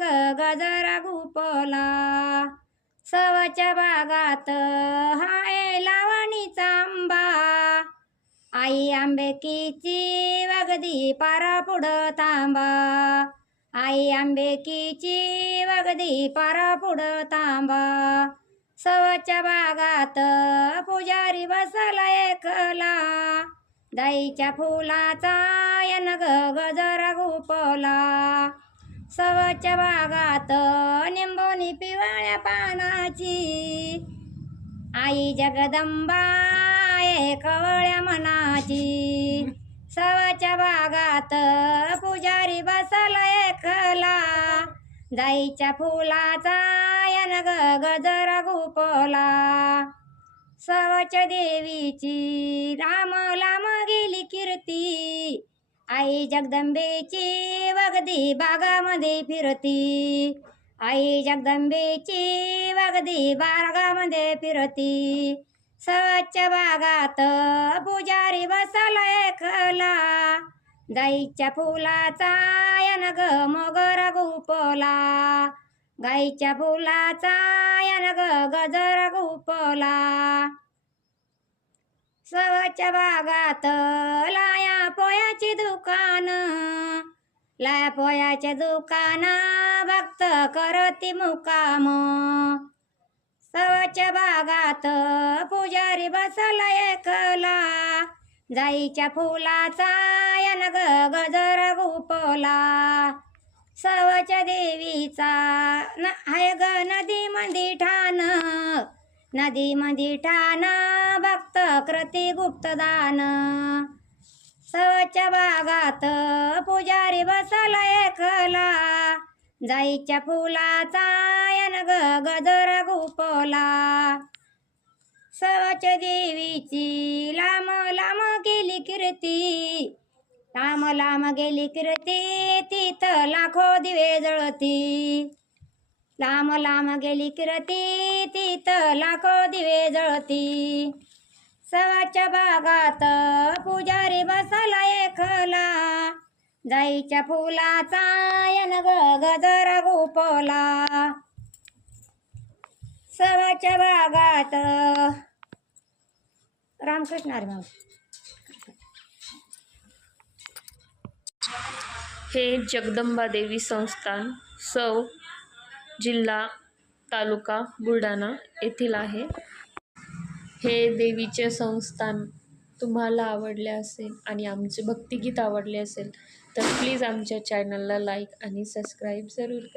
गजरा गुपला सवच्या बागात हाय लावणीचा आंबा आई आंबेकीची वगदी पारा पुढं थांबा आई आंबेकीची वगदी पारा पुढं थांबा सवच्या बागात पुजारी बसला एकला दाईच्या फुलाचा यन गजरा गुपला सवच्या बागात निंबोनी पिवळ्या पानाची आई जगदंबा आहे कवळ्या मनाची सवच्या बागात पुजारी बसला एकला दाईच्या फुलाचा यन गजरा गुपला सवच्या देवीची राम लाम गेली कीर्ती आई जगदंबेची वगदी बागामध्ये फिरती आई जगदंबेची वगदी बागामध्ये फिरती सवच्या बागात पुजारी बसला एकला गाईच्या फुलाचा यन मोगरा गुपला गाईच्या फुलाचा यन गजरा गुपला सवच्या बागात लाया पोयाची दुकान लाया पोयाचे दुकान भक्त करती मुकाम सवच्या बागात पुजारी बसला एकला जाईच्या फुलाचा यन गजरा गुपला सवच्या देवीचा हाय ग नदी मंदी ठाण नदी मंदी ठाण भक्त कृती गुप्तदान सवच्या बागात पुजारी बसला एकला जाईच्या फुलाचा यन गजरा गुपला सवच्या देवीची लाम लाम गेली कीर्ती लाम लाम गेली कीर्ती तिथं लाखो दिवे जळती लाम लाम गेली कीर्ती तिथं लाखो दिवे जळती सवच्या बागात पुजारी बसला एकला जाईच्या फुलाचा यन गजरा गुपला सवच्या बागात रामकृष्ण हरी माऊली. हे जगदंबा देवी संस्थान सौ जिल्हा तालुका बुलढाणा येथील आहे. हे देवीचे संस्थान तुम्हाला आवडले असेल आणि आमचे भक्तिगीत आवडले असेल तर प्लीज आमच्या चॅनलला लाईक आणि सबस्क्राईब जरूर करा.